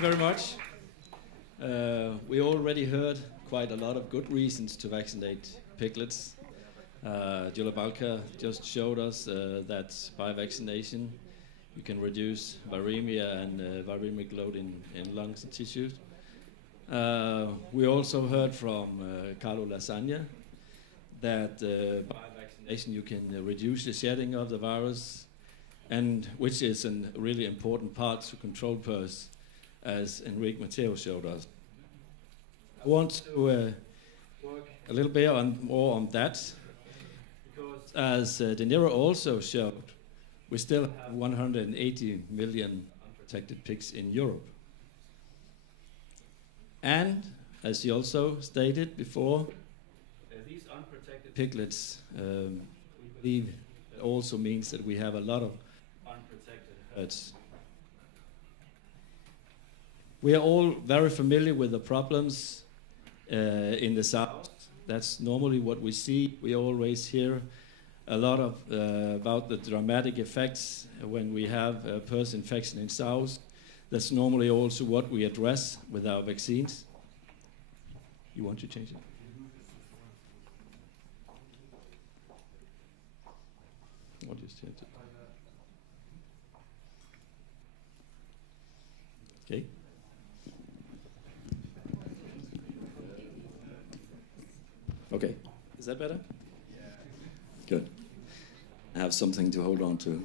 you very much. We already heard quite a lot of good reasons to vaccinate piglets. Jula Balka just showed us that by vaccination you can reduce viremia and viremic load in lungs and tissues. We also heard from Poul Rathkjen that by vaccination you can reduce the shedding of the virus, and which is a really important part to control PRRS, as Enrique Mateo showed us. I want to work a little bit more on that, because as De Niro also showed, we still have 180 million unprotected pigs in Europe. And, as he also stated before, these unprotected piglets, we believe it also means that we have a lot of unprotected herds. We are all very familiar with the problems in the south. That's normally what we see. We always hear a lot of about the dramatic effects when we have PRRS infection in south. That's normally also what we address with our vaccines. You want to change it? What is it? Okay. Okay. Is that better? Yeah. Good. I have something to hold on to.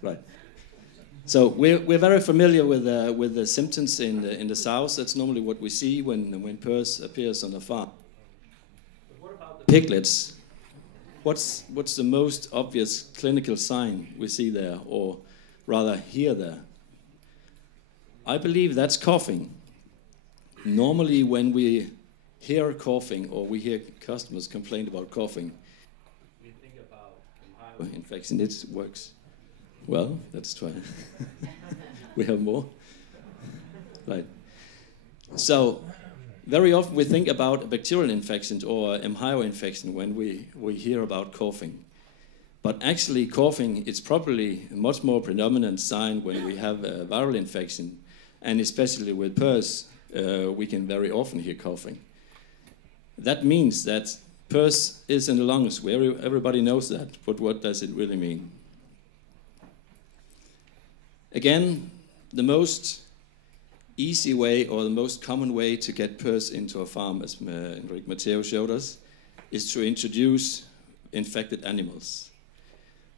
Right. So we're very familiar with the symptoms in the south. That's normally what we see when PRRS appears on a farm. But what about the piglets? What's the most obvious clinical sign we see there, or rather hear there? I believe that's coughing. Normally when we hear coughing, or we hear customers complain about coughing, we think about infection. It works. Well, let's try. We have more. Right. So, very often we think about bacterial infections or MHIO infection when we hear about coughing. But actually, coughing is probably a much more predominant sign when we have a viral infection. And especially with PRRS, we can very often hear coughing. That means that PRRS is in the lungs. Everybody knows that, but what does it really mean? Again, the most easy way, or the most common way to get PRRS into a farm, as Enrique Mateo showed us, is to introduce infected animals.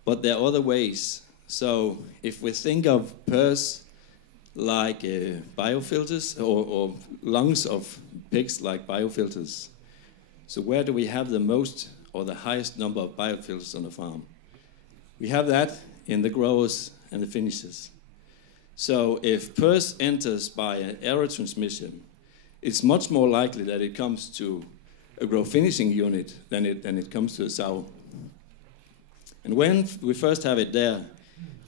But there are other ways. So if we think of PRRS like biofilters, or lungs of pigs like biofilters, so where do we have the most or the highest number of biofilters on a farm? We have that in the growers and the finishers. So if PRRS enters by an air transmission, it's much more likely that it comes to a grow finishing unit than it comes to a sow. And when we first have it there,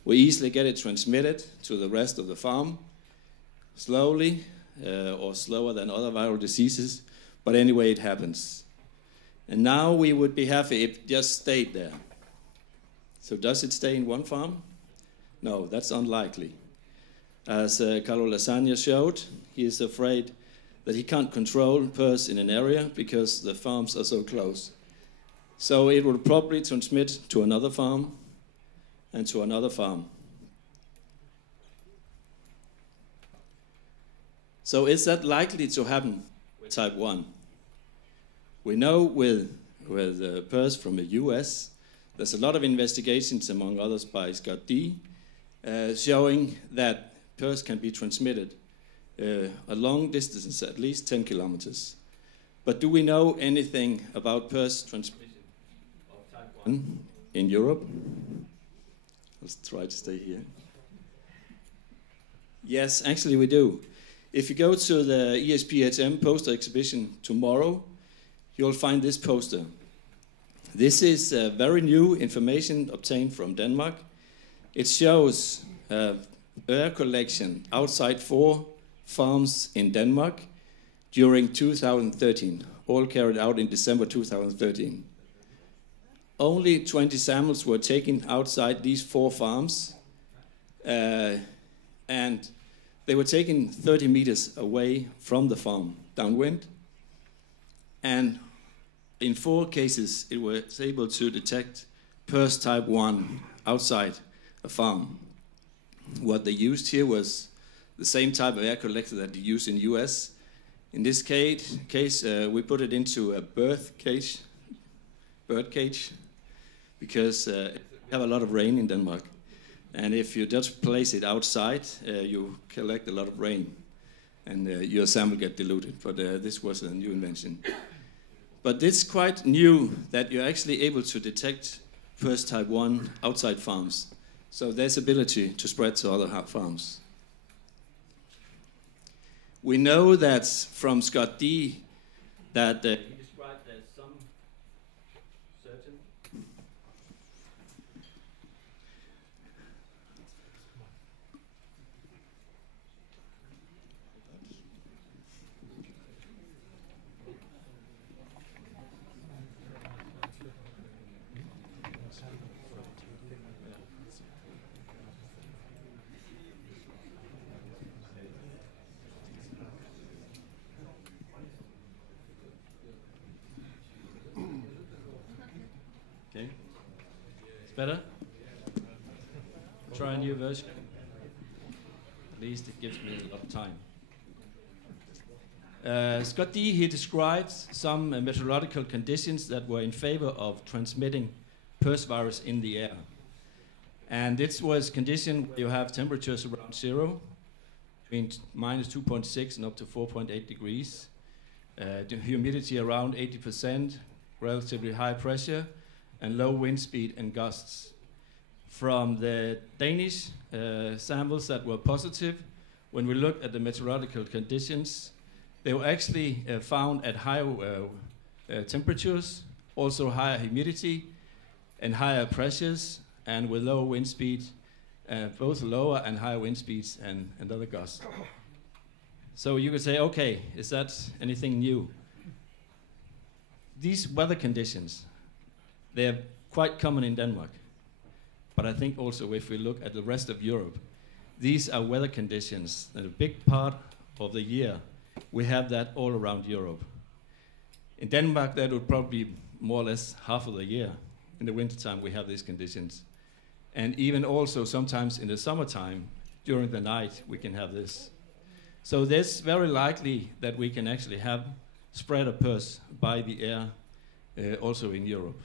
we easily get it transmitted to the rest of the farm, slowly or slower than other viral diseases, but anyway it happens. And now we would be happy if it just stayed there. So does it stay in one farm? No, that's unlikely. As Poul Rathkjen showed, he is afraid that he can't control PRRS in an area because the farms are so close. So it will probably transmit to another farm and to another farm. So is that likely to happen with type 1? We know with PRRS from the US, there's a lot of investigations, among others by Scott D, showing that PRRS can be transmitted a long distance, at least 10 kilometers. But do we know anything about PRRS transmission of type 1 in Europe? Let's try to stay here. Yes, actually we do. If you go to the ESPHM poster exhibition tomorrow, you'll find this poster. This is very new information obtained from Denmark. It shows air collection outside 4 farms in Denmark during 2013, all carried out in December 2013. Only 20 samples were taken outside these 4 farms, and They were taken 30 meters away from the farm, downwind, and in 4 cases it was able to detect PRRS type 1 outside a farm. What they used here was the same type of air collector that you use in US. In this case, we put it into a bird cage, because we have a lot of rain in Denmark. And if you just place it outside, you collect a lot of rain, and your sample get diluted. But this was a new invention. But it's quite new that you're actually able to detect PRRS type 1 outside farms. So there's ability to spread to other farms. We know that from Scott D that he described as some certain better? Try a new version. At least it gives me a lot of time. Scott D, he described some meteorological conditions that were in favor of transmitting PRRS virus in the air. And this was condition where you have temperatures around 0, between minus 2.6 and up to 4.8 degrees. The humidity around 80%, relatively high pressure, and low wind speed and gusts. From the Danish samples that were positive, when we looked at the meteorological conditions, they were actually found at higher temperatures, also higher humidity and higher pressures, and with lower wind speed, both lower and higher wind speeds and other gusts. So you could say, okay, is that anything new? These weather conditions, they are quite common in Denmark. But I think also if we look at the rest of Europe, these are weather conditions that a big part of the year, we have that all around Europe. In Denmark, that would probably be more or less half of the year. In the wintertime, we have these conditions. And even also sometimes in the summertime, during the night, we can have this. So it's very likely that we can actually have spread of PRRS by the air also in Europe.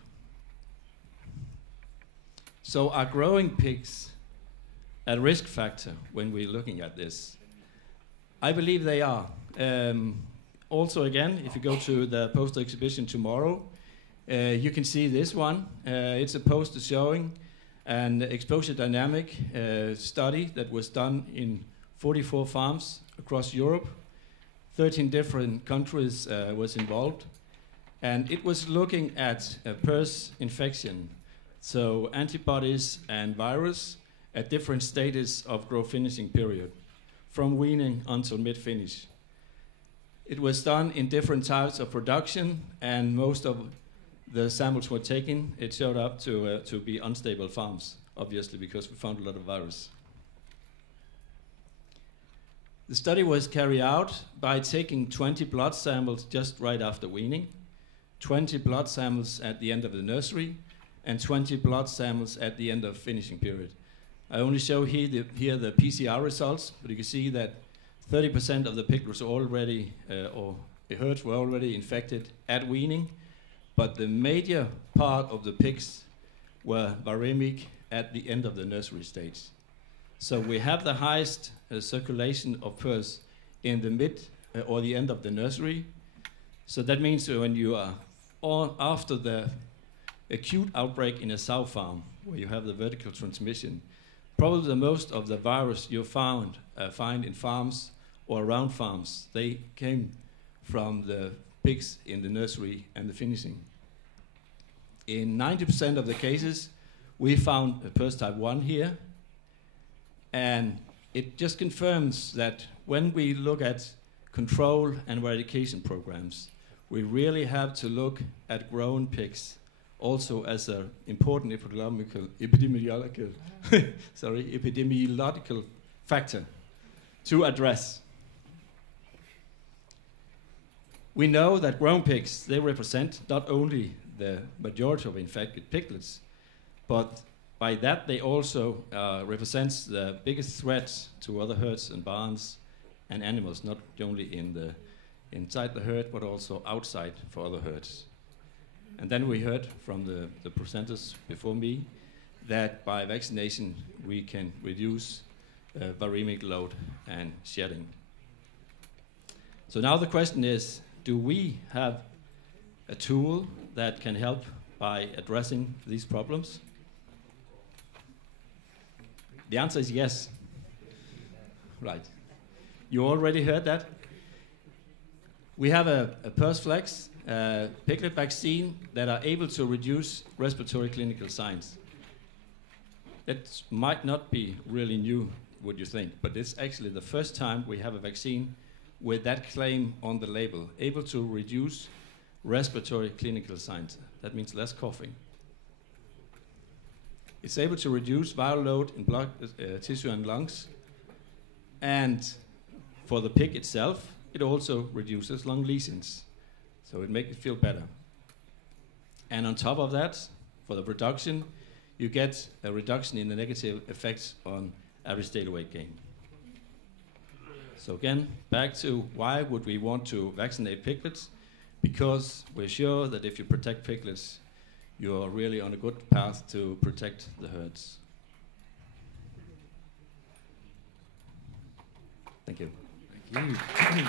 So are growing pigs a risk factor when we're looking at this? I believe they are. Also again, if you go to the poster exhibition tomorrow, you can see this one. It's a poster showing an exposure dynamic study that was done in 44 farms across Europe. 13 different countries was involved. And it was looking at PRRS infection, so antibodies and virus at different stages of growth finishing period, from weaning until mid-finish. It was done in different types of production, and most of the samples were taken. It showed up to be unstable farms, obviously, because we found a lot of virus. The study was carried out by taking 20 blood samples just right after weaning, 20 blood samples at the end of the nursery, and 20 blood samples at the end of finishing period. I only show here the PCR results, but you can see that 30% of the piglets already, or the herds were already infected at weaning, but the major part of the pigs were viremic at the end of the nursery stage. So we have the highest circulation of PRRS in the mid or the end of the nursery. So that means when you are after the acute outbreak in a sow farm, where you have the vertical transmission, probably the most of the virus you find in farms or around farms, they came from the pigs in the nursery and the finishing. In 90% of the cases, we found a PRRS type 1 here, and it just confirms that when we look at control and eradication programs, we really have to look at grown pigs also as an important epidemiological factor. to address. We know that grown pigs, they represent not only the majority of infected piglets, but by that they also represent the biggest threat to other herds and barns and animals, not only inside the herd, but also outside for other herds. And then we heard from the presenters before me that by vaccination we can reduce viremic load and shedding. So now the question is, do we have a tool that can help by addressing these problems? The answer is yes. Right. You already heard that. We have a Persflex piglet vaccine that are able to reduce respiratory clinical signs. It might not be really new, would you think, but it's actually the first time we have a vaccine with that claim on the label, able to reduce respiratory clinical signs. That means less coughing. It's able to reduce viral load in blood tissue and lungs. And for the pig itself, it also reduces lung lesions. So it makes it feel better. And on top of that, for the production, you get a reduction in the negative effects on average daily weight gain. So again, back to why would we want to vaccinate piglets? Because we're sure that if you protect piglets, you're really on a good path to protect the herds. Thank you. Thank you.